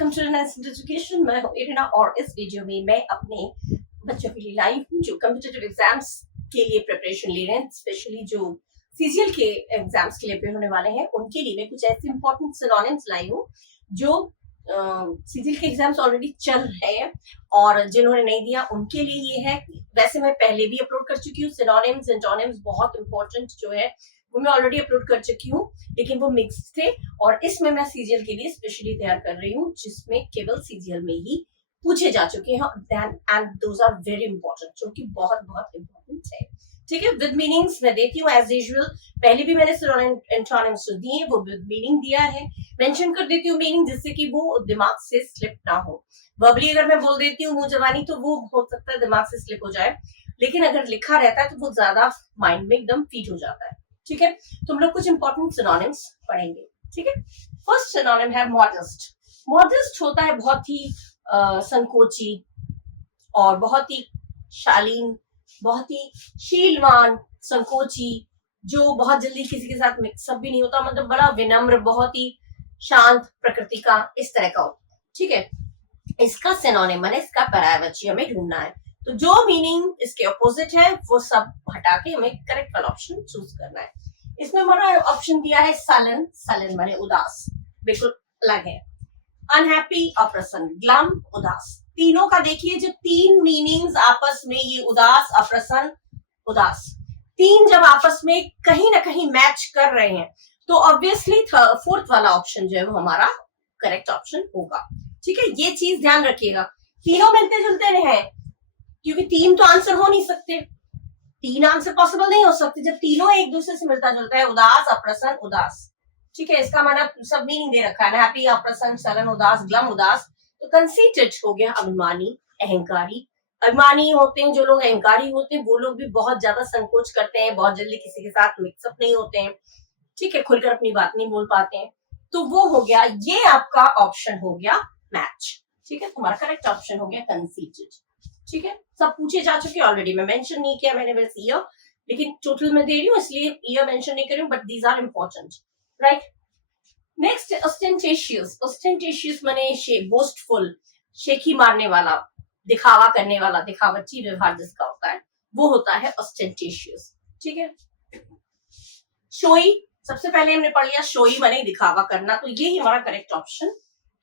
Welcome to education. मैं हूँ Irina और इस वीडियो में मैं अपने बच्चों के लिए लाई हूँ जो कम्पिटिटिव एग्जाम्स के लिए प्रिपरेशन ले रहे हैं, स्पेशली जो सीजीएल के एग्जाम्स के लिए प्रिपेयर होने वाले हैं उनके लिए मैं कुछ ऐसे इंपॉर्टेंट सिनोनिम्स लाई हूँ जो सीजीएल के एग्जाम्स ऑलरेडी चल रहे हैं और जिन्होंने नहीं दिया उनके लिए ये है। वैसे मैं पहले भी अपलोड कर चुकी हूँ सिनोनिम्स एंटोनिम्स, बहुत इंपॉर्टेंट जो है वो मैं ऑलरेडी अपलोड कर चुकी हूँ, लेकिन वो मिक्स थे और इसमें मैं सीजीएल के लिए स्पेशली तैयार कर रही हूँ जिसमें केवल सीजीएल में ही पूछे जा चुके हैं and those are very important, जो कि बहुत बहुत इंपॉर्टेंट है। ठीक है, विद मीनिंग्स मैं देती हूँ एज यूजुअल। पहले भी मैंने एंटोनिम्स दिए, वो विद मीनिंग दिया है, मेंशन कर देती हूँ मीनिंग जिससे कि वो दिमाग से स्लिप ना हो। वर्बली अगर मैं बोल देती हूँ मुंह जबानी तो वो हो सकता है दिमाग से स्लिप हो जाए, लेकिन अगर लिखा रहता है तो वो ज्यादा माइंड में एकदम फीड हो जाता है। ठीक है, तो हम लोग कुछ इंपॉर्टेंट सिनोनिम्स पढ़ेंगे। ठीक है, फर्स्ट सिनोनिम है मॉडेस्ट। मॉडेस्ट होता है बहुत ही संकोची और बहुत ही शालीन, बहुत ही शीलवान, संकोची, जो बहुत जल्दी किसी के साथ मिक्सअप भी नहीं होता, मतलब बड़ा विनम्र, बहुत ही शांत प्रकृति का, इस तरह का होता है। ठीक है, इसका सिनोनिम माने इसका पर्यायवाची हमें ढूंढना है, तो जो मीनिंग इसके अपोजिट है वो सब हटा के हमें करेक्ट वाला ऑप्शन चूज करना है। इसमें हमारा ऑप्शन दिया है सलन। सलन माने उदास, बिल्कुल अलग है। अनहैप्पी, अप्रसन्न, ग्लम, उदास। तीनों का देखिए जो तीन मीनिंग्स आपस में, ये उदास, अप्रसन्न, उदास, तीन जब आपस में कहीं ना कहीं मैच कर रहे हैं तो ऑब्वियसली फोर्थ वाला ऑप्शन जो है वो हमारा करेक्ट ऑप्शन होगा। ठीक है, ये चीज ध्यान रखिएगा, तीनों मिलते जुलते रहे, क्योंकि तीन तो आंसर हो नहीं सकते, तीन आंसर पॉसिबल नहीं हो सकते जब तीनों एक दूसरे से मिलता जुलता है। उदास, अप्रसन्न, उदास। ठीक है, इसका माना सब मीनिंग दे रखा है, हैप्पी, अप्रसन्न, सलन, उदास, ग्लम, उदास। तो कंसीटेड हो गया अभिमानी, अहंकारी। अभिमानी होते हैं जो लोग, अहंकारी होते हैं वो लोग भी बहुत ज्यादा संकोच करते हैं, बहुत जल्दी किसी के साथ मिक्सअप नहीं होते हैं। ठीक है, खुलकर अपनी बात नहीं बोल पाते हैं, तो वो हो गया, ये आपका ऑप्शन हो गया मैच। ठीक है, तुम्हारा करेक्ट ऑप्शन हो गया कंसीटेड। ठीक है, सब पूछे जा चुके ऑलरेडी, मैं मेंशन नहीं किया मैंने बस ईयर, लेकिन टोटल में दे रही हूँ इसलिए ईयर मेंशन नहीं कर रही हूँ, but these are important, right. Next ostentatious. Ostentatious माने बोस्टफुल, शेखी मारने वाला, दिखावा करने वाला, दिखावटी व्यवहार जिसका होता है वो होता है ऑस्टेंटेशियस। ठीक है, शोई, सबसे पहले हमने पढ़ लिया, शोई माने दिखावा करना, तो ये ही हमारा करेक्ट ऑप्शन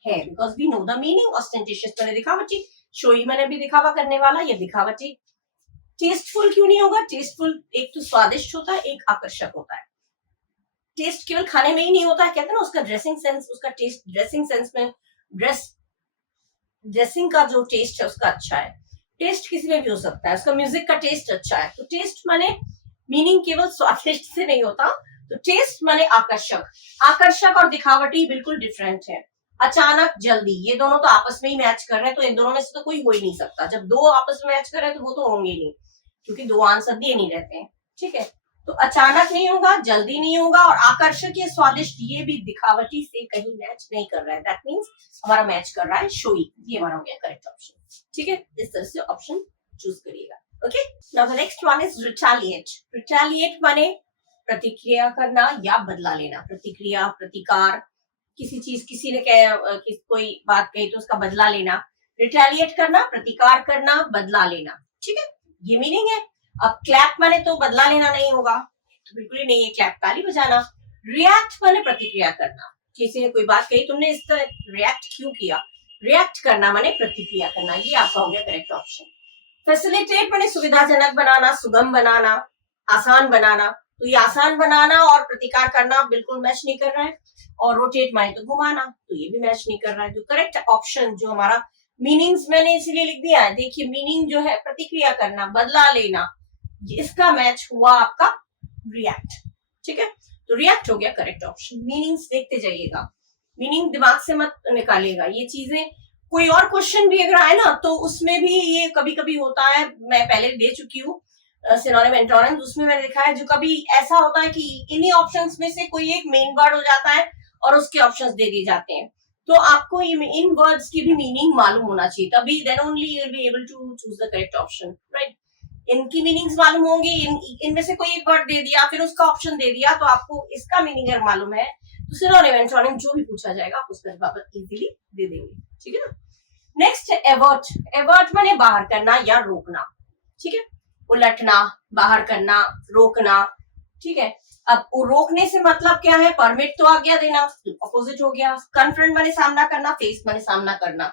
है, because we know the meaning. Ostentatious माने दिखावटी, शोई मैंने भी दिखावा करने वाला या दिखावटी। टेस्टफुल क्यों नहीं होगा? टेस्टफुल एक तो स्वादिष्ट होता है, एक आकर्षक होता है। टेस्ट केवल खाने में ही नहीं होता है, कहते हैं ना उसका ड्रेसिंग सेंस, उसका टेस्ट ड्रेसिंग सेंस में, ड्रेसिंग का जो टेस्ट है उसका अच्छा है। टेस्ट किसी में भी हो सकता है, उसका म्यूजिक का टेस्ट अच्छा है। तो टेस्ट माने मीनिंग केवल स्वादिष्ट से नहीं होता, तो टेस्ट माने आकर्षक। आकर्षक और दिखावटी बिल्कुल डिफरेंट है। अचानक, जल्दी, ये दोनों तो आपस में ही मैच कर रहे हैं, तो इन दोनों में से तो कोई हो ही नहीं सकता। जब दो आपस में मैच कर रहे हैं तो वो तो होंगे नहीं, क्योंकि दो आंसर दिए नहीं रहते हैं। ठीक है, तो अचानक नहीं होगा, जल्दी नहीं होगा, और आकर्षक या स्वादिष्ट ये भी दिखावटी से कहीं मैच नहीं कर रहा है। दैट मीन्स हमारा मैच कर रहा है शोई, ये हमारा हो गया करेक्ट ऑप्शन। ठीक है, इस तरह से ऑप्शन चूज करिएगा। Okay, now the next one is retaliate. Retaliate माने प्रतिक्रिया करना या बदला लेना। प्रतिक्रिया, प्रतिकार, किसी चीज, किसी ने कोई बात कही तो उसका बदला लेना। रिटेलिएट करना, प्रतिकार करना, बदला लेना। ठीक है, ये मीनिंग है। अब क्लैप माने तो बदला लेना नहीं होगा, तो बिल्कुल ही नहीं है, क्लैप ताली बजाना। रिएक्ट माने प्रतिक्रिया करना, किसी ने कोई बात कही, तुमने इस तरह रिएक्ट क्यों किया। रिएक्ट करना माने प्रतिक्रिया करना, ये आपका हो गया करेक्ट ऑप्शन। फैसिलिटेट माने सुविधाजनक बनाना, सुगम बनाना, आसान बनाना। तो ये आसान बनाना और प्रतिकार करना बिल्कुल मैच नहीं कर रहा है, और रोटेट माने तो घुमाना, तो ये भी मैच नहीं कर रहा है। तो करेक्ट ऑप्शन जो हमारा, मीनिंग्स मैंने इसलिए लिख दिया है, देखिए मीनिंग जो है प्रतिक्रिया करना, बदला लेना, इसका मैच हुआ आपका रिएक्ट। ठीक है, तो रिएक्ट हो गया करेक्ट ऑप्शन। मीनिंग्स देखते जाइएगा, मीनिंग दिमाग से मत निकालिएगा ये चीजें। कोई और क्वेश्चन भी अगर आए ना तो उसमें भी ये कभी कभी होता है, मैं पहले दे चुकी हूँ सिनोनिम एंटोनिम्स, उसमें मैंने लिखा है जो कभी ऐसा होता है कि इन्हीं ऑप्शंस में से कोई एक मेन वर्ड हो जाता है और उसके ऑप्शंस दे दिए जाते हैं, तो आपको इन वर्ड्स की भी मीनिंग मालूम होना चाहिए, तभी then only you will be able to choose the correct option, right. इनकी मीनिंग्स मालूम होंगी, इनमें से कोई एक वर्ड दे दिया फिर उसका ऑप्शन दे दिया, तो आपको इसका मीनिंग अगर मालूम है तो सिनोनिम एंटोनिम जो भी पूछा जाएगा आप उसका जवाब इजीली दे देंगे। ठीक है ना। नेक्स्ट एवर्ट, एवर्ट माने बाहर करना या रोकना, ठीक है, उलटना, बाहर करना, रोकना, ठीक है। अब रोकने से मतलब क्या है, परमिट तो आज्ञा देना, अपोजिट हो गया। कन्फ्रंट माने सामना करना, फेस माने सामना करना,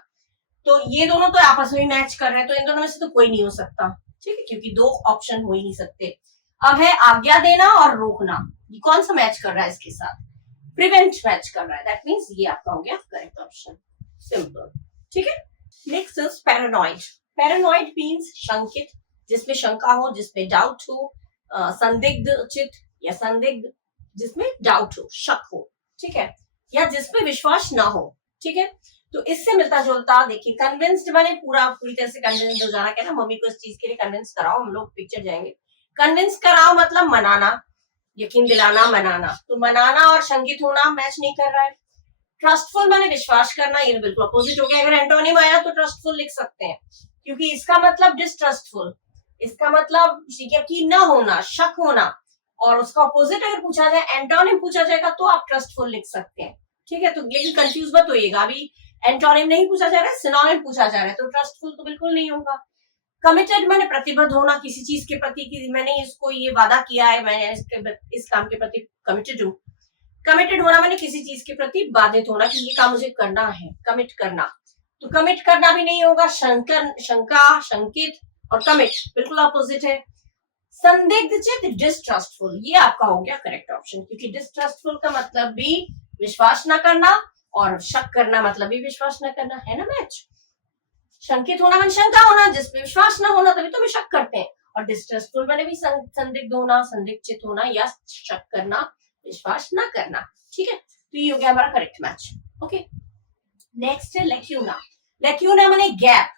तो ये दोनों तो आपस में मैच कर रहे हैं, तो इन दोनों में से तो कोई नहीं हो सकता, ठीक है, क्योंकि दो ऑप्शन हो ही नहीं सकते। अब है आज्ञा देना और रोकना, ये कौन सा मैच कर रहा है इसके साथ, प्रिवेंट मैच कर रहा है, दैट मींस ये आपका हो गया करेक्ट ऑप्शन, सिंपल, ठीक है। Next is paranoid, paranoid means शंकित, जिसमें शंका हो, जिसमें डाउट हो, संदिग्ध चित्त या संदिग्ध जिसमें डाउट हो, शक हो, ठीक है, या जिसपे विश्वास ना हो, ठीक है। तो इससे मिलता जुलता देखिए, कन्विंस्ड माने पूरी तरह से कन्विंस्ड हो जाना, क्या ना मम्मी को इस चीज के लिए कन्विंस कराओ, हम लोग पिक्चर जाएंगे, कन्विंस कराओ मतलब मनाना, यकीन दिलाना, मनाना, तो मनाना और शंकित होना मैच नहीं कर रहा है। ट्रस्टफुल माने विश्वास करना, ये बिल्कुल अपोजिट हो गया। अगर एंटोनिम आया तो ट्रस्टफुल लिख सकते हैं, क्योंकि इसका मतलब डिस्ट्रस्टफुल, इसका मतलब यकीन न होना, शक होना, और उसका अपोजिट अगर पूछा जाए, एंटोनिम पूछा जाएगा, तो आप ट्रस्टफुल लिख सकते हैं, ठीक है। तो लेकिन कंफ्यूज मत होइएगा, अभी एंटोनिम नहीं पूछा जा रहा है, सिनोनिम पूछा जा रहा है, तो ट्रस्टफुल तो बिल्कुल नहीं होगा। कमिटेड माने प्रतिबद्ध होना किसी चीज के प्रति, कि मैंने इसको ये वादा किया है, मैंने इस काम के प्रति कमिटेड हूँ। कमिटेड होना माने किसी चीज के प्रति बाधित होना, कि ये काम मुझे करना है, कमिट करना, तो कमिट करना भी नहीं होगा। शंका, शंकित और कमिट बिल्कुल अपोजिट है। संदिग्ध चित्त, डिस्ट्रस्टफुल, ये आपका हो गया करेक्ट ऑप्शन, क्योंकि डिस्ट्रस्टफुल का मतलब भी विश्वास न करना, और शक करना मतलब भी विश्वास न करना, है ना मैच। शंकित होना मन शंका होना, जिसपे विश्वास न होना, तभी तो हम शक करते हैं, और डिस्ट्रस्टफुल मैंने भी संदिग्ध होना, संदिग्ध होना या शक करना, विश्वास न करना, ठीक है। तो ये हो गया हमारा करेक्ट मैच, ओके। नेक्स्ट है लेक्यूना, लेक्यूना माने गैप,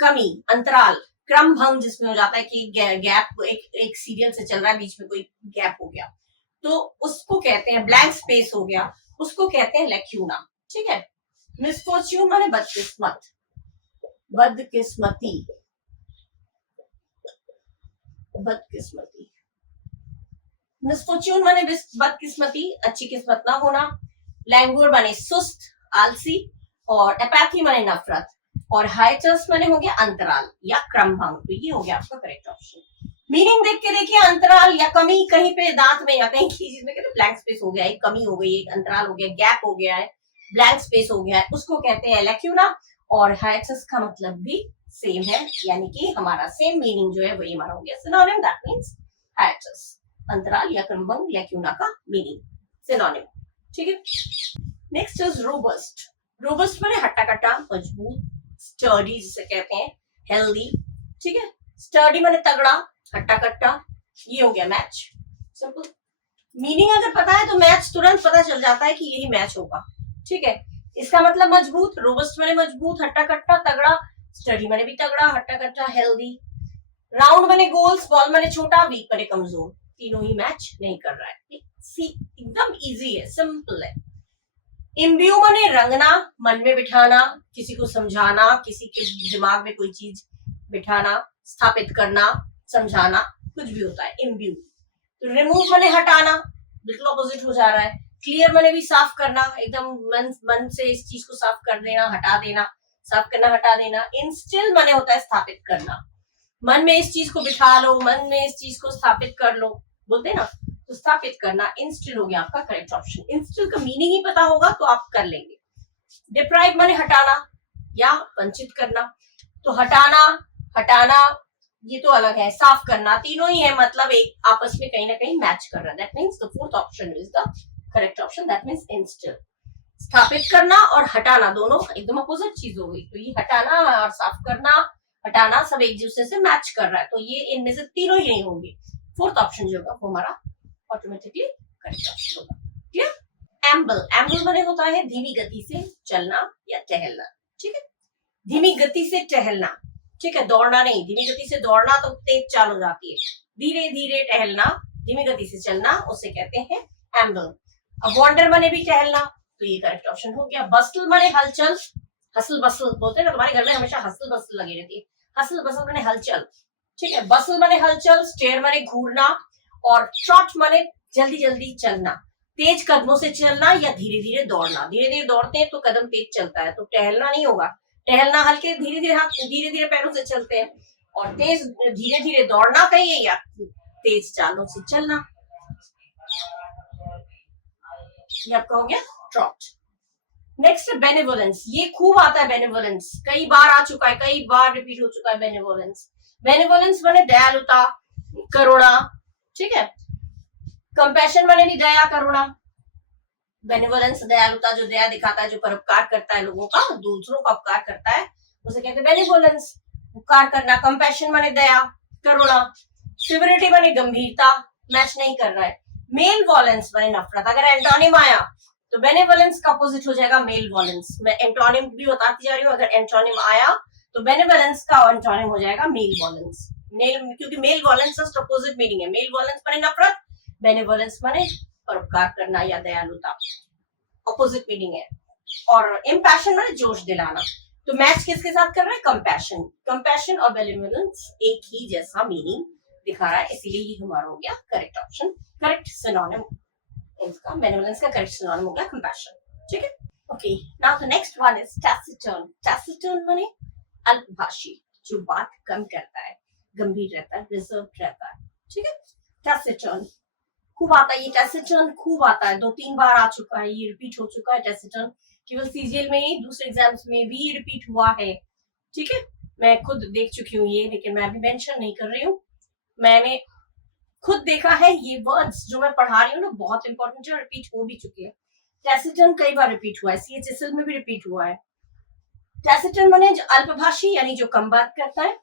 कमी, अंतराल, क्रम भंग जिसमें हो जाता है कि गैप एक सीरियल से चल रहा है, बीच में कोई गैप हो गया, तो उसको कहते हैं ब्लैंक स्पेस हो गया, उसको कहते हैं लेक्यूना, ठीक है। मिसफॉर्च्यून माने बदकिस्मत, बदकिस्मती, बदकिस्मती, मिसफॉर्च्यून माने बदकिस्मती, अच्छी किस्मत ना होना। लैंगुर माने सुस्त, आलसी, और एपैथी माने नफरत, और हाइटस माने हो गया अंतराल या क्रमभंग, तो ये हो गया आपका करेक्ट ऑप्शन। मीनिंग देख के देखिए, अंतराल या कमी कहीं पे दांत में या कहीं की चीज में कहते हैं ब्लैंक स्पेस हो गया, एक कमी हो गई, एक अंतराल हो गया, गैप हो गया है, ब्लैंक स्पेस हो गया है, उसको कहते हैं लेक्यूना। और हाइटस का मतलब भी सेम है, यानी कि हमारा सेम मीनिंग जो है वही हमारा हो गया सिनोनिम, दैट मींस हाइटस, अंतराल या क्रमभंग, लेक्यूना का मीनिंग सिनोनिम, ठीक है। नेक्स्ट इज रोबस्ट, रोबस्ट माने हट्टा कट्टा, मजबूत, स्टर्डी जिसे कहते हैं, हेल्दी, ठीक है। स्टर्डी माने तगड़ा, हट्टा कट्टा, ये हो गया मैच, सिंपल। मीनिंग अगर पता है तो मैच तुरंत पता चल जाता है कि यही मैच होगा, ठीक है। इसका मतलब मजबूत, रोबस्ट माने मजबूत, हट्टा कट्टा, तगड़ा, स्टडी माने भी तगड़ा, हट्टा कट्टा, हेल्दी। राउंड माने गोल्स, बॉल माने छोटा, वीक माने कमजोर, तीनों ही मैच नहीं कर रहा है, एकदम इजी है, सिंपल है। इम्ब्यू माने रंगना, मन में बिठाना, किसी को समझाना, किसी के दिमाग में कोई चीज बिठाना, स्थापित करना, समझाना, कुछ भी होता है इम्ब्यू। तो रिमूव माने हटाना, बिल्कुल अपोजिट हो जा रहा है। क्लियर माने भी साफ करना, एकदम मन से इस चीज को साफ कर देना, हटा देना, साफ करना, हटा देना। इंस्टिल माने होता है स्थापित करना, मन में इस चीज को बिठा लो, मन में इस चीज को स्थापित कर लो, बोलते हैं ना, तो स्थापित करना, इंस्टिल हो गया आपका करेक्ट ऑप्शन। इंस्टिल का मीनिंग ही पता होगा तो आप कर लेंगे। डिप्राइव माने हटाना या वंचित करना, तो हटाना, हटाना ये तो अलग है, साफ करना, तीनों ही है, मतलब एक आपस में कहीं ना कहीं मैच कर रहा है, that means the fourth option is the correct option, that means instil. स्थापित करना और हटाना दोनों एकदम अपोजिट चीज हो गई, तो ये हटाना और साफ करना, हटाना सब एक दूसरे से मैच कर रहा है, तो ये इनमें से तीनों ही नहीं होंगे, फोर्थ ऑप्शन जो होगा वो हमारा ऑटोमेटिकली करेक्ट ऑप्शन होगा, क्लियर। एम्बल, एम्बल माने होता है धीमी गति से चलना या टहलना, ठीक है, धीमी गति से टहलना, ठीक है, दौड़ना नहीं, धीमी गति से दौड़ना तो तेज चाल हो जाती है, धीरे धीरे टहलना, धीमी गति से चलना, उसे कहते हैं एम्बल। अब वॉन्डर माने भी टहलना, तो ये करेक्ट ऑप्शन हो गया। बस्टल माने हलचल, हसल बसल बोलते हैं ना, तुम्हारे घर में हमेशा हसल बसल लगी रहती है, हसल बसल माने हलचल, ठीक है, बसल माने हलचल, स्टेयर माने घूरना, और ट्रॉट माने जल्दी जल्दी चलना, तेज कदमों से चलना या धीरे धीरे दौड़ना। धीरे धीरे दौड़ते हैं तो कदम तेज चलता है, तो टहलना नहीं होगा। टहलना हल्के धीरे धीरे हाथ धीरे धीरे पैरों से चलते हैं, और तेज धीरे धीरे दौड़ना कहिए या तेज चालों से चलना, ये आपका हो गया ट्रॉट। नेक्स्ट बेनेवोलेंस, ये खूब आता है बेनेवोलेंस, कई बार आ चुका है, कई बार रिपीट हो चुका है बेनेवोलेंस। बेनेवोलेंस माने दयालुता, करुणा, ठीक है। कंपैशन माने भी दया करुणा। बेनेवोलेंस दयालुता, जो दया दिखाता है, जो परोपकार करता है लोगों का, दूसरों का उपकार करता है, उसे कहते हैं बेनेवोलेंस, उपकार करना। कंपैशन माने दया, करुणा। सिविरिटी माने गंभीरता, मैच नहीं कर रहा है। मेल वॉलेंस माने नफरत। अगर एंटोनिम आया तो बेनेवोलेंस का अपोजिट हो जाएगा मेल वॉलेंस। मैं एंटोनिम भी बताती जा रही हूँ, अगर एंटोनिम आया तो बेनेवोलेंस का एंटोनिम हो जाएगा मेल वॉलेंस। मेल, क्योंकि malevolence just opposite meaning है। मेल वॉलेंस माने नफरत, बेनेवोलेंस माने परोपकार करना या दयालुता, अपोजिट मीनिंग है। और इम्पैशन माने जोश दिलाना। तो मैच किसके साथ कर रहे हैं? कंपैशन। कंपैशन और बेनेवोलेंस एक ही जैसा मीनिंग दिखा रहा है, इसीलिए ये हमारा हो गया करेक्ट ऑप्शन, करेक्ट सिनोनिम। इसका बेनेवोलेंस का करेक्ट सिनोनिम हो गया कंपैशन, ठीक है। Okay, now the next one is taciturn. Taciturn माने अल्पभाषी, जो बात कम करता है, गंभीर रहता है, रिजर्व रहता है, ठीक है। टैसिटर्न खूब आता है, ये टैसिटर्न खूब आता है, 2-3 बार आ चुका है, ये रिपीट हो चुका है टैसिटर्न। केवल सीजीएल में ही, दूसरे एग्जाम्स में भी रिपीट हुआ है, ठीक है। मैं खुद देख चुकी हूँ ये, लेकिन मैं अभी मेंशन नहीं कर रही हूँ। मैंने खुद देखा है, ये वर्ड्स जो मैं पढ़ा रही हूँ ना बहुत इंपॉर्टेंट है, रिपीट हो भी चुकी है। टैसिटर्न कई बार रिपीट हुआ है, सीएचएसएल में भी रिपीट हुआ है। टैसिटर्न माने अल्पभाषी, यानी जो कम बात करता है।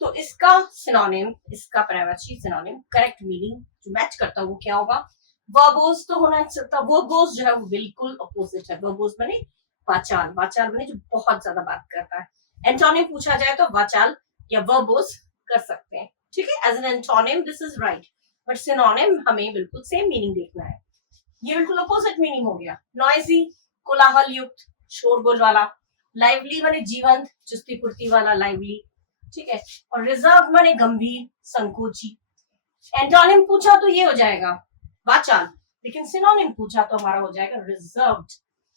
तो इसका सिनोनिम, इसका पर्यायवाची सिनोनिम, करेक्ट मीनिंग जो मैच करता है वो क्या होगा? वर्बोज तो होना नहीं सकता, वर्बोज जो है वो बिल्कुल अपोजिट है। वर्बोज माने वाचाल, वाचाल माने जो बहुत ज्यादा बात करता है। एंटोनिम पूछा जाए तो वाचाल या वर्बोज कर सकते हैं, ठीक है। As an antonym this is right, but synonym हमें बिल्कुल सेम मीनिंग देखना है। ये बिल्कुल अपोजिट मीनिंग हो गया। नॉइजी, कोलाहल युक्त, शोरगुल वाला। लाइवली माने जीवंत, चुस्ती फुर्ती वाला, लाइवली, ठीक है। और रिजर्व माने गंभीर, संकोची। एंटोनिम पूछा तो ये हो जाएगा वाचाल, लेकिन सिनोनिम पूछा तो हमारा हो जाएगा रिजर्व्ड,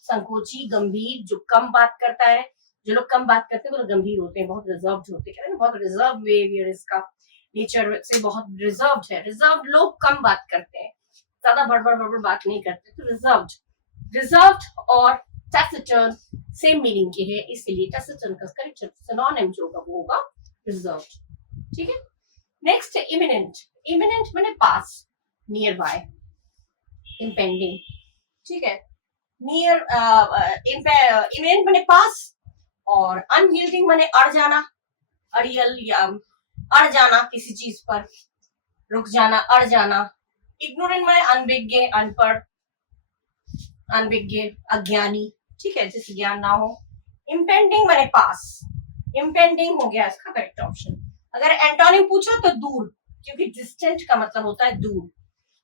संकोची, गंभीर, जो कम बात करता है। जो लोग कम बात करते हैं वो लोग गंभीर होते हैं, बहुत रिजर्व्ड होते हैं, बहुत रिजर्व बिहेवियर, इसका नेचर से बहुत रिजर्व्ड है। रिजर्व्ड लोग कम बात करते हैं, ज्यादा बड़बड़ बड़बड़ बात नहीं करते, तो रिजर्व्ड। रिजर्व्ड और टैसिटर्न सेम मीनिंग के हैं, इसलिए टैसिटर्न का करेक्ट सिनोनिम जो होगा वो होगा रिजर्व्ड, ठीक है। नेक्स्ट है इमिनेंट। इमिनेंट माने पास, नियर बाय, इम्पेंडिंग, ठीक है। नियर, इमिनेंट माने पास, और अनयील्डिंग माने अड़ जाना, अड़ियल या अड़ जाना किसी चीज पर, रुक जाना, अड़ जाना। इग्नोरेंट माने अनभिज्ञ, अनपढ़, अनभिज्ञ, अज्ञानी, ठीक है, जिसे ज्ञान ना हो। इम्पेंडिंग माने पास, इम्पेंडिंग हो गया इसका करेक्ट ऑप्शन। अगर एंटोनिम पूछा तो दूर, क्योंकि डिस्टेंट का मतलब होता है दूर,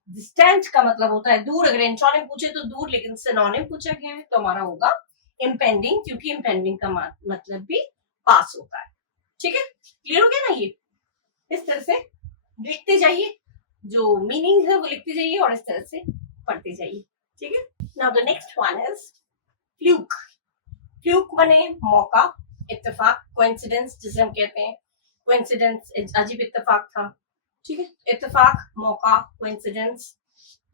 डिस्टेंट का मतलब होता है दूर। अगर एंटोनिम पूछे तो दूर, लेकिन सिनोनिम पूछा गया है तो हमारा होगा इम्पेंडिंग, क्योंकि इम्पेंडिंग का मतलब भी पास होता है, ठीक है। क्लियर हो गया ना? ये इस तरह से लिखते जाइए, जो मीनिंग है वो लिखते जाइए और इस तरह से पढ़ते जाइए, ठीक है। Now the next one is fluke. Fluke माने मौका, इत्तेफाक, कोइंसिडेंस जिसे हम कहते हैं। कोइंसिडेंस अजीब इत्तेफाक था, ठीक है। इत्तेफाक, मौका, कोइंसिडेंस,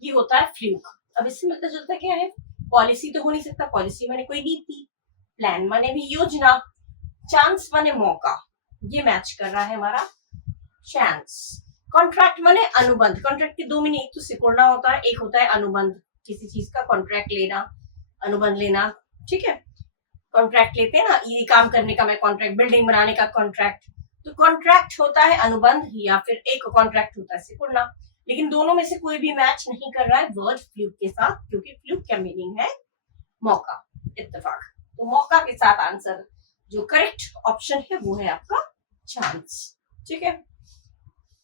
ये होता है फ्लूक। अब इससे मिलता जुलता क्या है? पॉलिसी तो हो नहीं सकता, पॉलिसी माने कोई नीति, प्लान माने भी योजना, चांस माने मौका, ये मैच कर रहा है हमारा चांस। कॉन्ट्रैक्ट माने अनुबंध। कॉन्ट्रैक्ट के दो मीनिंग, एक तो सिकुड़ना होता है, एक होता है अनुबंध, किसी चीज का कॉन्ट्रैक्ट लेना, अनुबंध लेना, ठीक है। कॉन्ट्रैक्ट लेते हैं ना, ये काम करने का मैं कॉन्ट्रैक्ट, बिल्डिंग बनाने का कॉन्ट्रैक्ट, तो कॉन्ट्रैक्ट होता है अनुबंध, या फिर एक कॉन्ट्रैक्ट होता है सिकुड़ना। लेकिन दोनों में से कोई भी मैच नहीं कर रहा है वर्ड फ्लूक के साथ, क्योंकि फ्लूक का मीनिंग है मौका, इत्तेफाक। तो मौका के साथ आंसर जो करेक्ट ऑप्शन है वो है आपका चांस, ठीक है।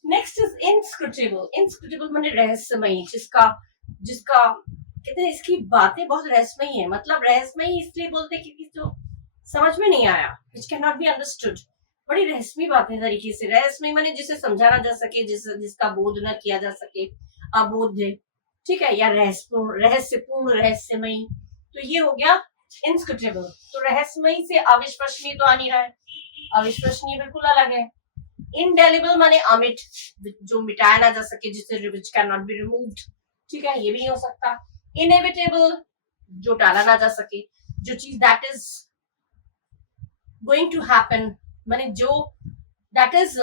Next is inscrutable. इनस्क्रूटेबल माने रहस्यमयी, जिसका जिसका कहते हैं इसकी बातें बहुत रहस्यमयी है। मतलब रहस्यमयी इसलिए बोलते हैं क्योंकि जो समझ में नहीं आया, which can not be understood, बड़ी रहस्यमयी बातें तरीके से। रहस्यमयी माने जिसे समझा ना जा सके, जिसका बोध न किया जा सके, अबोध है, ठीक है, या रहस्यपूर्ण, रहस्यमयी, तो ये हो गया इंस्क्रूटेबल। तो रहस्यमयी से अविश्वसनीय तो आ नहीं रहा है, अविश्वसनीय बिल्कुल अलग है। इंडेलिबल माने अमिट, जो मिटाया ना जा सके, जिसे which can not be removed, ठीक है, ये भी नहीं हो सकता। इनएविटेबल, जो टाला ना जा सके, जो चीज that is going to happen, माने जो that is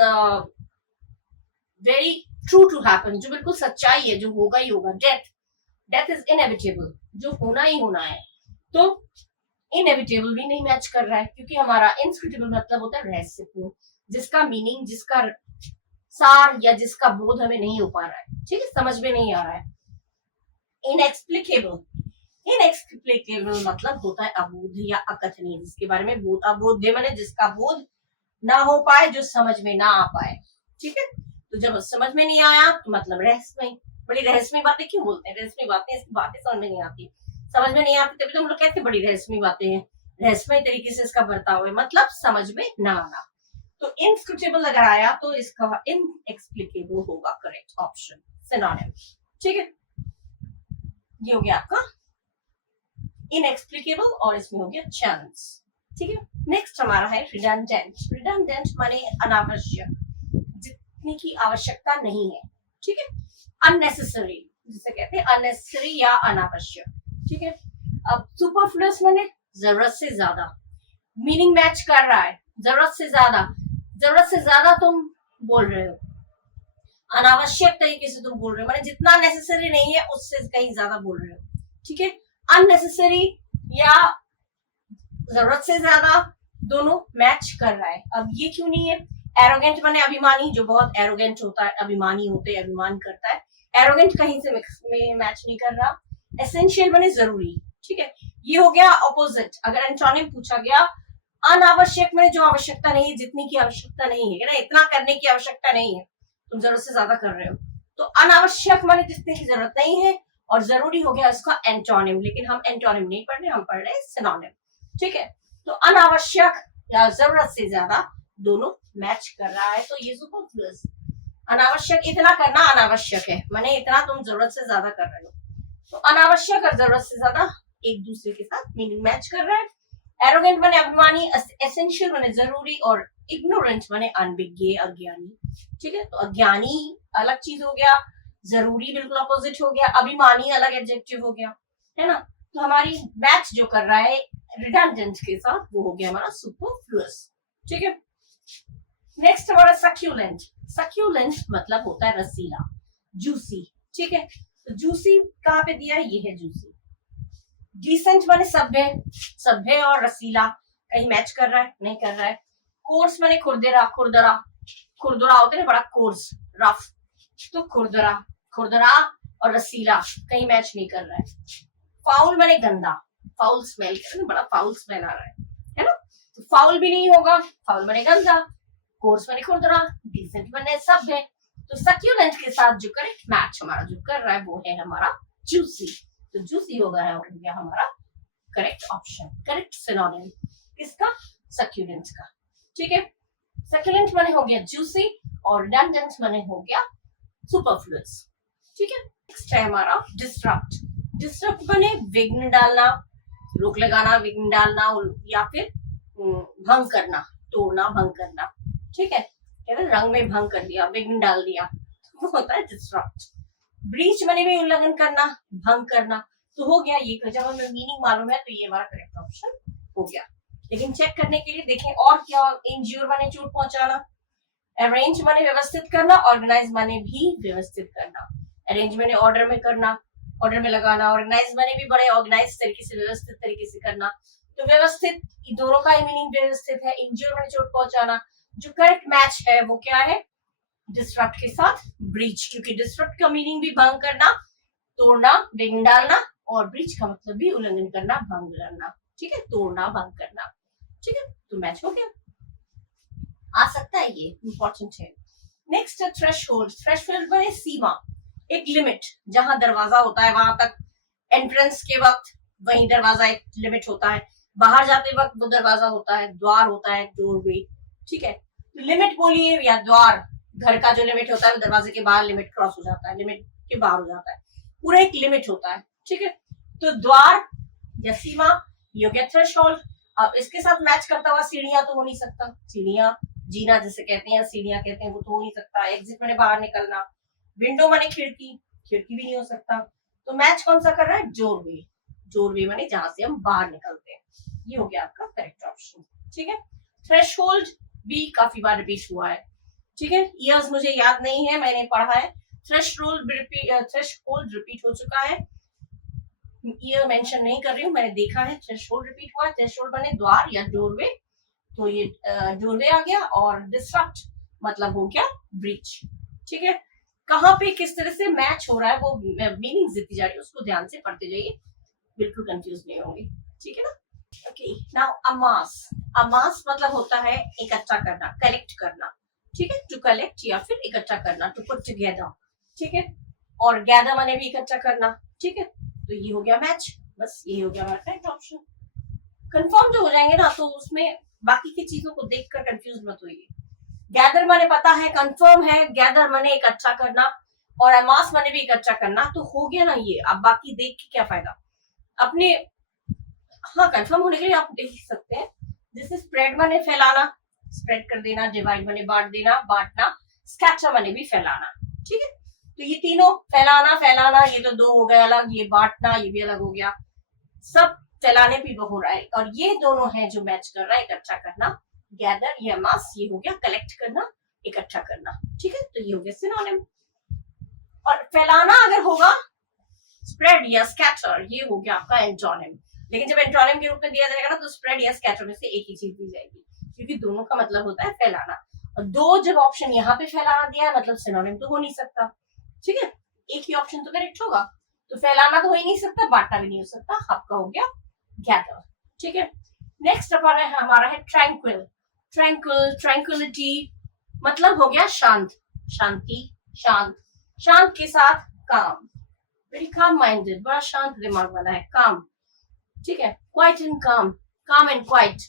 very true to happen, जो बिल्कुल सच्चाई है, जो होगा ही होगा। डेथ इज इनएविटेबल, जो होना ही होना है। तो इनएविटेबल भी नहीं मैच कर रहा है, क्योंकि हमारा इनस्क्रूटेबल मतलब होता है रहस्यपूर्ण, जिसका मीनिंग, जिसका सार या जिसका बोध हमें नहीं हो पा रहा है, ठीक है, समझ में नहीं आ रहा है। इनएक्सप्लिकेबल, इनएक्सप्लिकेबल मतलब होता है अबोध या अकथनीय, जिसके बारे में बोध, अबोध्य माने जिसका बोध ना हो पाए, जो समझ में ना आ पाए, ठीक है। तो जब समझ में नहीं आया तो मतलब रहस्यमय। बड़ी रहस्यमय बातें क्यों बोलते हैं? रहस्यमय बातें समझ में नहीं आती, समझ में नहीं आती, तभी तो हम लोग कहते हैं बड़ी रहस्यमय बातें हैं। रहस्यमय तरीके से इसका बर्ताव है, मतलब समझ में ना आना। तो इनस्क्रूटेबल अगर आया तो इसका इनएक्सप्लिकेबल होगा करेक्ट ऑप्शन, सिनोनिम, ठीक है। ये हो गया आपका इनएक्सप्लिकेबल, और इसमें हो गया चांस, ठीक है। नेक्स्ट हमारा है रिडंडेंट। रिडंडेंट माने अनावश्यक, जितने की आवश्यकता नहीं है, ठीक है। अननेसेसरी, जिसे कहते हैं अननेसेसरी या अनावश्यक, ठीक है। अब सुपरफ्लुअस माने जरूरत से ज्यादा, मीनिंग मैच कर रहा है, जरूरत से ज्यादा तुम बोल रहे हो, अनावश्यक तरीके से तुम बोल रहे हो, माने जितना नेसेसरी नहीं है उससे कहीं ज्यादा बोल रहे हो, ठीक है। अननेसेसरी या जरूरत से ज्यादा, दोनों मैच कर रहा है। अब ये क्यों नहीं है? एरोगेंट माने अभिमानी, जो बहुत एरोगेंट होता है, अभिमानी होते हैं, अभिमान करता है, एरोगेंट कहीं से में मैच नहीं कर रहा। एसेंशियल माने जरूरी, ठीक है, ये हो गया ऑपोजिट। अगर एंटोनिम पूछा गया, अनावश्यक माने जो आवश्यकता नहीं है, जितनी की आवश्यकता नहीं है ना, इतना करने की आवश्यकता नहीं है, तुम जरूरत से ज्यादा कर रहे हो। तो अनावश्यक माने जितने की जरूरत नहीं है, और जरूरी हो गया इसका एंटोनिम, लेकिन हम एंटोनिम नहीं पढ़ रहे, हम पढ़ रहे हैं सिनोनिम, ठीक है। तो अनावश्यक या जरूरत से ज्यादा दोनों मैच कर रहा है, तो ये सुपरफ्लुअस। अनावश्यक, इतना करना अनावश्यक है, माने इतना तुम जरूरत से ज्यादा कर रहे हो। तो अनावश्यक और जरूरत से ज्यादा एक दूसरे के साथ मीनिंग मैच कर रहा है। एरोगेंट माने अभिमानी, एसेंशियल माने जरूरी, और इग्नोरेंट माने अनभिज्ञ, अज्ञानी, ठीक है। तो अज्ञानी अलग चीज हो गया, जरूरी बिल्कुल अपोजिट हो गया, अभिमानी अलग एडजेक्टिव हो गया, है ना। तो हमारी मैच जो कर रहा है रिडंडेंट के साथ, वो हो गया हमारा सुपरफ्लुअस, ठीक है। नेक्स्ट हमारा सक्यूलेंट। सक्यूलेंट मतलब होता है रसीला, जूसी, ठीक है। तो जूसी कहाँ पे दिया है? ये है जूसी। डिसेंट माने सभ्य, सभ्य और रसीला कहीं मैच कर रहा है? नहीं कर रहा है। कोर्स माने खुरदरा, खुरदरा, खुरदरा होते हैं बड़ा कोर्स, रफ, तो खुरदरा, खुरदरा और रसीला कहीं मैच नहीं कर रहा है। फाउल माने गंदा, फाउल स्मेल, बड़ा फाउल स्मेल आ रहा है ना, तो फाउल भी नहीं होगा, फाउल माने गंदा, कोर्स माने खुरदरा, डिसेंट माने सभ्य। तो सक्यूलेंट के साथ जो करेक्ट मैच हमारा जो कर रहा है वो है हमारा जूसी। तो जूसी हो गया हमारा करेक्ट ऑप्शन, करेक्ट सिनोनिम किसका? सक्यूलेंट का, ठीक है। सक्यूलेंट माने हो गया जूसी, और रिडंडेंट माने हो गया सुपरफ्लुअस, ठीक है। नेक्स्ट है हमारा डिस्ट्रप्ट। डिस्टर्ब माने विघ्न डालना, रोक लगाना, विघ्न डालना, या फिर भंग करना, तोड़ना, भंग करना, ठीक है। रंग में भंग कर दिया, विघ्न डाल दिया, तो होता है डिस्टर्ब। ब्रीच माने भी उल्लंघन करना, भंग करना, तो हो गया ये। जब हमें मीनिंग मालूम है तो ये हमारा करेक्ट ऑप्शन हो गया। लेकिन चेक करने के लिए देखें और क्या। इंज्योर माने चोट पहुंचाना, अरेंज माने व्यवस्थित करना, ऑर्गेनाइज माने भी व्यवस्थित करना। अरेंज माने ऑर्डर में करना, ऑर्डर में लगाना, ऑर्गेनाइज माने भी बड़े ऑर्गेनाइज तरीके से, व्यवस्थित तरीके से करना। तो व्यवस्थित, दोनों का ही मीनिंग व्यवस्थित है। इंज्योर माने चोट पहुंचाना, जो करेक्ट मैच है वो क्या है? डिस्टर्ब के साथ ब्रीच, क्योंकि डिस्टर्ब का मीनिंग भी भंग करना, तोड़ना, विघ्न डालना, और ब्रीच का मतलब भी उल्लंघन करना, भंग करना, ठीक है, तोड़ना, भंग करना, ठीक है। तो मैच हो गया, आ सकता है, ये इंपॉर्टेंट है। नेक्स्ट है थ्रेशहोल्ड। थ्रेशहोल्ड माने सीमा, एक लिमिट, जहां दरवाजा होता है वहां तक, एंट्रेंस के वक्त वहीं दरवाजा एक लिमिट होता है, बाहर जाते वक्त वो दरवाजा होता है, द्वार होता है, डोरवे, ठीक है। तो लिमिट बोलिए या द्वार, घर का जो लिमिट होता है वो दरवाजे के बाहर लिमिट क्रॉस हो जाता है, लिमिट के बाहर हो जाता है। पूरा एक लिमिट होता है, ठीक है। तो द्वार या सीमा, ये हो गया थ्रेशोल्ड। अब इसके साथ मैच करता हुआ सीढ़ियां तो हो नहीं सकता, सीढ़ियां जीना जिसे कहते हैं, सीढ़ियां कहते हैं, वो तो हो नहीं सकता। एग्जिट मैंने बाहर निकलना, विंडो माने खिड़की, खिड़की भी नहीं हो सकता। तो मैच कौन सा कर रहा है, डोरवे, डोरवे माने जहां से हम बाहर निकलते हैं। ये हो गया आपका करेक्ट ऑप्शन, ठीक है। थ्रेशोल्ड भी काफी बार रिपीट हुआ है, ठीक है। ईयर्स मुझे याद नहीं है, मैंने पढ़ा है। थ्रेशोल्ड रिपीट हो चुका है, ईयर मेंशन नहीं कर रही हूँ, मैंने देखा है थ्रेशोल्ड रिपीट हुआ है। थ्रेशोल्ड बने द्वार या डोरवे, तो ये डोरवे आ गया। और डिस्ट्रक्ट मतलब हो गया ब्रीच, ठीक है। कहाँ पे किस तरह से मैच हो रहा है वो मीनिंग देती जा रही है, उसको ध्यान से पढ़ते जाइए, बिल्कुल कंफ्यूज नहीं होंगे, ठीक है ना। Okay, now अमास। अमास मतलब होता है इकट्ठा करना, कलेक्ट करना, ठीक है। टू कलेक्ट या फिर इकट्ठा करना, टू पुट टुगेदर, ठीक है। और गैदर माने भी इकट्ठा करना, ठीक है। तो ये हो गया मैच, बस ये हो गया हमारा करेक्ट ऑप्शन। कंफर्म जो हो जाएंगे ना, तो उसमें बाकी की चीजों को देखकर कंफ्यूज मत होइए। गैदर माने पता है, कंफर्म है, गैदर माने इकट्ठा करना, और अमास माने भी इकट्ठा करना, तो हो गया ना ये। अब बाकी देख के क्या फायदा अपने, हाँ कंफर्म होने के लिए आप देख सकते हैं। जैसे स्प्रेड माने फैलाना, स्प्रेड कर देना, डिवाइड माने बांट देना, बांटना, स्कैटर माने भी फैलाना, ठीक है। तो ये तीनों, फैलाना फैलाना, ये तो दो हो गए अलग, ये बांटना ये भी अलग हो गया, सब फैलाने पे हो रहा है। और ये दोनों है जो मैच कर रहा है, इकट्ठा करना, गैदर या मास, ये हो गया कलेक्ट करना, इकट्ठा करना, ठीक है। तो ये हो गया सिनोनिम। और फैलाना अगर होगा स्प्रेड या स्कैटर, ये हो गया आपका एंटोनिम। लेकिन जब एंटोनिम के रूप में दिया जाएगा ना, तो स्प्रेड या स्कैटर में से एक ही चीज दी जाएगी, क्योंकि दोनों का मतलब होता है फैलाना। और दो जब ऑप्शन यहाँ पे फैलाना दिया है, मतलब सिनोनिम तो हो नहीं सकता, ठीक है। एक ही ऑप्शन तो करेक्ट होगा, तो फैलाना तो हो ही नहीं सकता, बांटना भी नहीं हो सकता, आपका हो गया गैदर, ठीक है। नेक्स्ट हमारा है ट्रैंक्विल। ट्रैंक्विल, ट्रैंक्विलिटी मतलब हो गया शांत, शांति, शांत, शांत के साथ काम, वेरी काम माइंडेड, बड़ा शांत दिमाग वाला है, काम, ठीक है। क्वाइट एंड काम, काम एंड क्वाइट,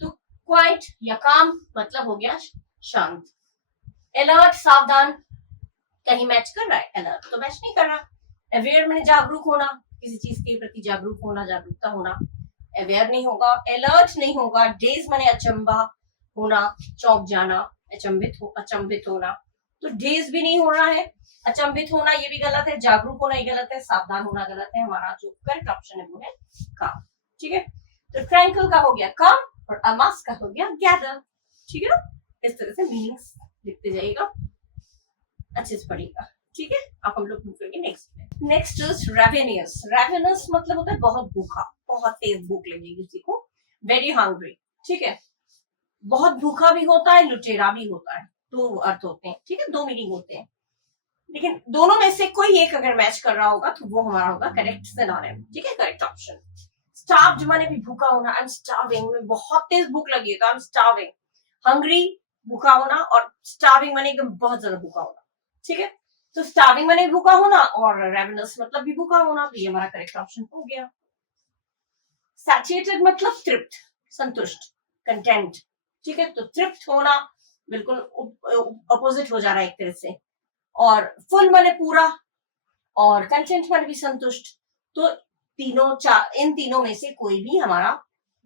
तो क्वाइट या काम मतलब हो गया शांत। अलर्ट सावधान, कहीं मैच कर रहा है, अलर्ट तो मैच नहीं कर रहा। अवेयर में जागरूक होना, किसी चीज के प्रति जागरूक होना, जागरूकता होना, अवेयर नहीं होगा, अलर्ट नहीं होगा। डेज माने अचंबा होना, चौंक जाना, अचंभित होना, तो डेज भी नहीं हो रहा है। अचंभित होना ये भी गलत है, जागरूक होना ये गलत है, सावधान होना गलत है। हमारा जो करेक्ट ऑप्शन है वो है काम, ठीक है। तो ट्रैंकल का हो गया काम, और अमास का हो गया गैदर, ठीक है ना। इस तरह से मीनिंग्स लिखते जाइएगा, अच्छे से पढ़िएगा, ठीक है। अब हम लोग करेंगे नेक्स्ट में। Next is रेवेनियस। रेवेनियस मतलब होता है बहुत भूखा, बहुत तेज भूख लगी किसी को, वेरी हंग्री, ठीक है। बहुत भूखा भी होता है, लुटेरा भी होता है, दो अर्थ होते हैं, ठीक है, दो मीनिंग होते हैं। लेकिन दोनों में से कोई एक अगर मैच कर रहा होगा तो वो हमारा होगा करेक्ट सिनोनिम, ठीक है, करेक्ट ऑप्शन। स्टार्व्ड माने भी भूखा होना, आई एम स्टार्विंग, में बहुत तेज भूख लगी है तो आई एम स्टार्विंग। हंग्री भूखा होना, और स्टार्विंग माने एकदम बहुत ज्यादा भूखा होना, ठीक है। तो स्टार्विंग माने भूखा होना, और रेवेनस मतलब भी भूखा होना, तो ये हमारा करेक्ट ऑप्शन हो गया। सैटिएटेड मतलब तृप्त, संतुष्ट, कंटेंट, ठीक है। तो तृप्त होना बिल्कुल अपोजिट हो जा रहा है एक तरह से। और फुल माने पूरा, और कंटेंट माने भी संतुष्ट। तो इन तीनों में से कोई भी हमारा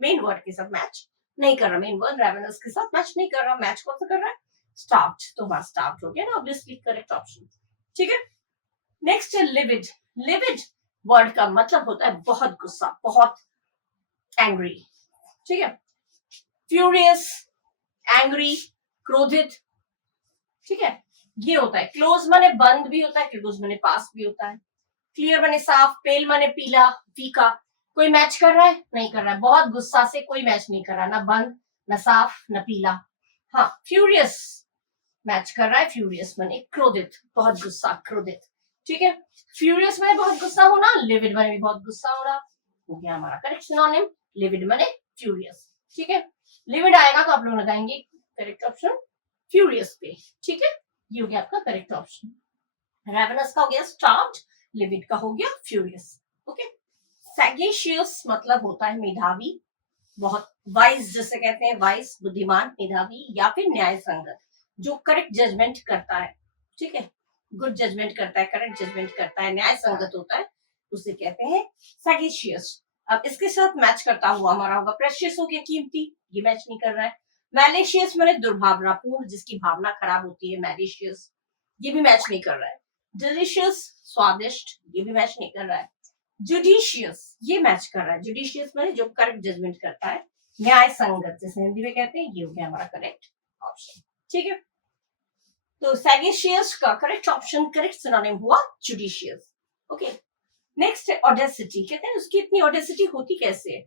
मेन वर्ड के साथ मैच नहीं कर रहा, मेन वर्ड रेवेनस के साथ मैच नहीं कर रहा। मैच कौन सा कर रहा है, स्टार्व्ड, तो हमारा स्टार्व्ड हो गया ना, ऑब्वियसली करेक्ट ऑप्शन, ठीक है। नेक्स्ट है लिविड। लिविड वर्ड का मतलब होता है बहुत गुस्सा, बहुत एंग्री, ठीक है। फ्यूरियस, एंग्री, क्रोधित, ठीक है, ये होता है। क्लोज माने बंद भी होता है, क्लोज माने पास भी होता है। क्लियर माने साफ, पेल माने पीला, फीका, कोई मैच कर रहा है, नहीं कर रहा है। बहुत गुस्सा से कोई मैच नहीं कर रहा, ना बंद, ना साफ, ना पीला। हाँ, फ्यूरियस मैच कर रहा है, फ्यूरियस माने क्रोधित, बहुत गुस्सा, क्रोधित, ठीक है। फ्यूरियस माने बहुत गुस्सा होना, लिविड माने भी बहुत गुस्सा होना, हो गया हमारा करेक्ट सिनोनिम, लिविड माने फ्यूरियस, ठीक है। लिविड आएगा तो आप लोग लगाएंगे करेक्ट ऑप्शन फ्यूरियस पे, ठीक है। ये हो गया आपका करेक्ट ऑप्शन। रेवेनस का हो गया स्टार्व्ड, लिविड का हो गया फ्यूरियस, ओके। सैगेशियस मतलब होता है मेधावी, बहुत वाइज जिसे कहते हैं, वाइज, बुद्धिमान, मेधावी, या फिर न्याय संगत, जो करेक्ट जजमेंट करता है, ठीक है। गुड जजमेंट करता है, करेक्ट जजमेंट करता है, न्याय संगत होता है, उसे कहते हैं सैगेशियस। अब इसके साथ मैच करता हुआ हमारा होगा प्रेशियस हो गया कीमती, ये मैच नहीं कर रहा है। मैलिशियस माने दुर्भावनापूर्ण, जिसकी भावना खराब होती है, मैलिशियस, ये भी मैच नहीं कर रहा है। डिलीशियस स्वादिष्ट, ये भी मैच नहीं कर रहा है। जुडिशियस ये मैच कर रहा है, जुडिशियस माने जो करेक्ट जजमेंट करता है, न्याय संगत जैसे हिंदी में कहते हैं, ये हो गया हमारा करेक्ट ऑप्शन। ठीक है, तो सैगेशियस का करेक्ट ऑप्शन, करेक्ट सिनोनिम हुआ जुडिशियस। ओके, नेक्स्ट है ऑडेसिटी। कहते हैं उसकी इतनी ऑडेसिटी होती कैसे है,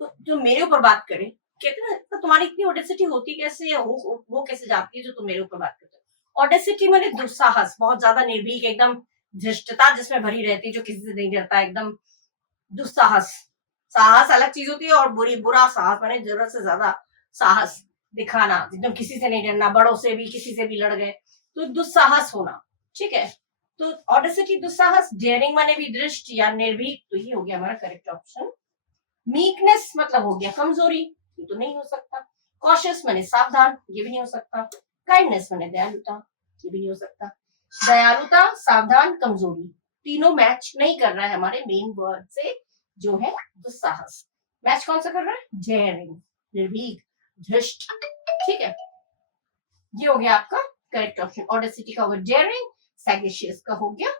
तो जो मेरे ऊपर बात करे, कहते हैं तो तुम्हारी इतनी ऑडेसिटी होती कैसे है, वो कैसे जाती है जो तुम मेरे ऊपर बात करते हो। ऑडेसिटी माने दुस्साहस, बहुत ज्यादा निर्भीक, एकदम धृष्टता जिसमें भरी रहती है, जो किसी से नहीं डरता, एकदम दुस्साहस। साहस अलग चीज होती है, और बुरा साहस माने जरूरत से ज्यादा साहस दिखाना, एकदम किसी से नहीं डरना, बड़ों से भी किसी से भी लड़ गए, तो दुस्साहस होना। ठीक है, तो ऑडेसिटी दुस्साहस, डेयरिंग माने भी दृष्ट या निर्भीक, तो ये हो गया हमारा करेक्ट ऑप्शन। मीकनेस मतलब हो गया कमजोरी, ये तो नहीं हो सकता। कॉशियस माने सावधान, ये भी नहीं हो सकता। काइंडनेस माने दयालुता, ये भी नहीं हो सकता। दयालुता, सावधान, कमजोरी, तीनों मैच नहीं कर रहा है हमारे मेन वर्ड से, जो है दुस्साहस। मैच कौन सा कर रहा है, डेयरिंग, निर्भीक, धृष्ट। ठीक है, ये हो गया आपका करेक्ट ऑप्शन। ऑडेसिटी का हो गया डेयरिंग, सैगेशियस का हो गया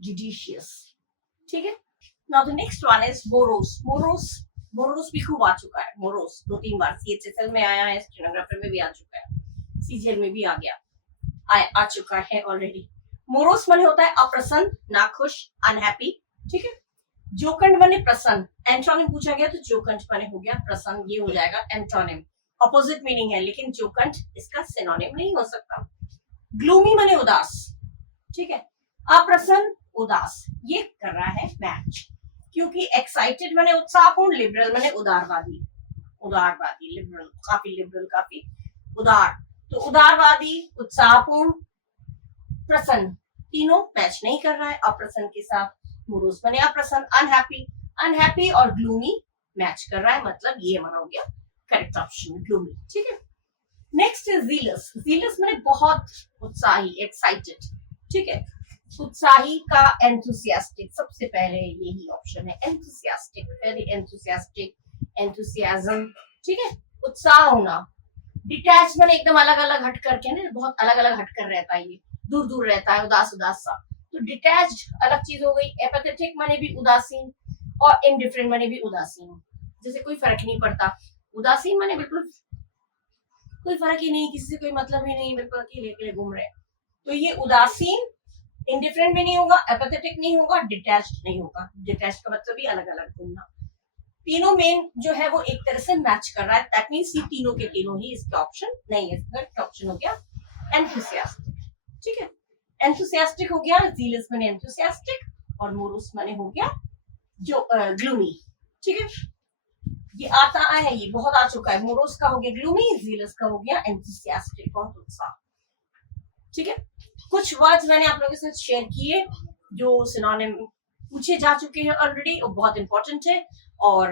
जुडिशियस। ठीक है, now the next one is morose. Morose भी खूब आ चुका है, मोरोस 2-3 बार सीएचएसएल में आया है, स्टेनोग्राफर में भी आ चुका है, सीजीएल में भी आ गया, आ चुका है ऑलरेडी। मोरोस माने होता है अप्रसन्न, नाखुश, अनहैप्पी। ठीक है, जोकंड माने प्रसन्न, एंटोनिम पूछा गया तो जोकंड माने हो गया प्रसन्न, ये हो जाएगा एंटोनिम, ऑपोजिट मीनिंग है, लेकिन जोकंड इसका सिनोनिम नहीं हो सकता। ग्लूमी माने उदास। ठीक है, अप्रसन्न, उदास, ये कर रहा है मैच, क्योंकि एक्साइटेड माने उत्साहपूर्ण, लिबरल माने उदारवादी, उदारवादी, लिबरल, काफी लिबरल, काफी उदार, तो उदारवादी, उत्साहपूर्ण, प्रसन्न, तीनों मैच नहीं कर रहा है अप्रसन्न के साथ। मोरोस माने अप्रसन्न, अनहैप्पी, अनहैप्पी और ग्लूमी मैच कर रहा है, मतलब ये हमारा हो गया करेक्ट ऑप्शन, ग्लूमी। ठीक है, नेक्स्ट इज जीलस। जीलस माने बहुत उत्साही, एक्साइटेड। ठीक है, उत्साही का एंथुसियास्टिक, सबसे पहले यही ऑप्शन है, एंथुसियास्टिक, वेरी एंथुसियास्टिक, एंथुसियाज्म। ठीक है, उत्साह होना। डिटैच माने एकदम अलग अलग हट करके ना, बहुत अलग अलग हट कर रहता है, ये दूर दूर रहता है, उदास उदास सा, तो डिटैच्ड अलग चीज हो गई। एपैथेटिक माने भी उदासीन, और इनडिफरेंट माने भी उदासीन, जैसे कोई फर्क नहीं पड़ता। उदासीन माने बिल्कुल कोई फर्क ही नहीं, किसी से कोई मतलब ही नहीं, बिल्कुल अकेले अकेले घूम रहे हैं, तो ये उदासीन, इंडिफरेंट भी नहीं होगा, एपैथेटिक नहीं होगा, डिटैच्ड नहीं होगा। डिटैच्ड का मतलब भी अलग अलग घूमना। तीनों मेन जो है वो एक तरह से मैच कर रहा है, दैट मींस ये तीनों के तीनों ही इसका ऑप्शन नहीं है, इसका ऑप्शन हो गया एंथुसियास्टिक। ठीक है, एंथुसियास्टिक हो गया, जीलस माने एंथुसियास्टिक, और मोरोस माने हो गया जो ग्लूमी। ठीक है, ये आता है, ये बहुत आ चुका है, मोरोस का हो गया ग्लूमी, जीलस का हो गया एंथुसियास्टिक, बहुत उत्साह। ठीक है, कुछ वर्ड्स मैंने आप लोगों के साथ शेयर किए जो सिनोनिम पूछे जा चुके हैं ऑलरेडी, और बहुत इंपॉर्टेंट है, और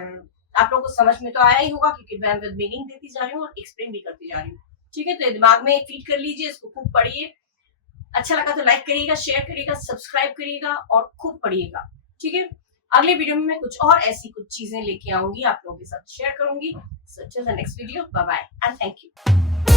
आप लोगों को समझ में तो आया ही होगा, क्योंकि मैं विद मीनिंग देती जा रही हूँ और एक्सप्लेन भी करती जा रही हूँ। ठीक है, तो दिमाग में फीड कर लीजिए, इसको खूब पढ़िए, अच्छा लगा तो लाइक करिएगा, शेयर करिएगा, सब्सक्राइब करिएगा और खूब पढ़िएगा। ठीक है, अगले वीडियो में मैं कुछ और ऐसी कुछ चीजें लेके आऊंगी, आप लोगों के साथ शेयर करूंगी। So till the next video, bye bye and thank you.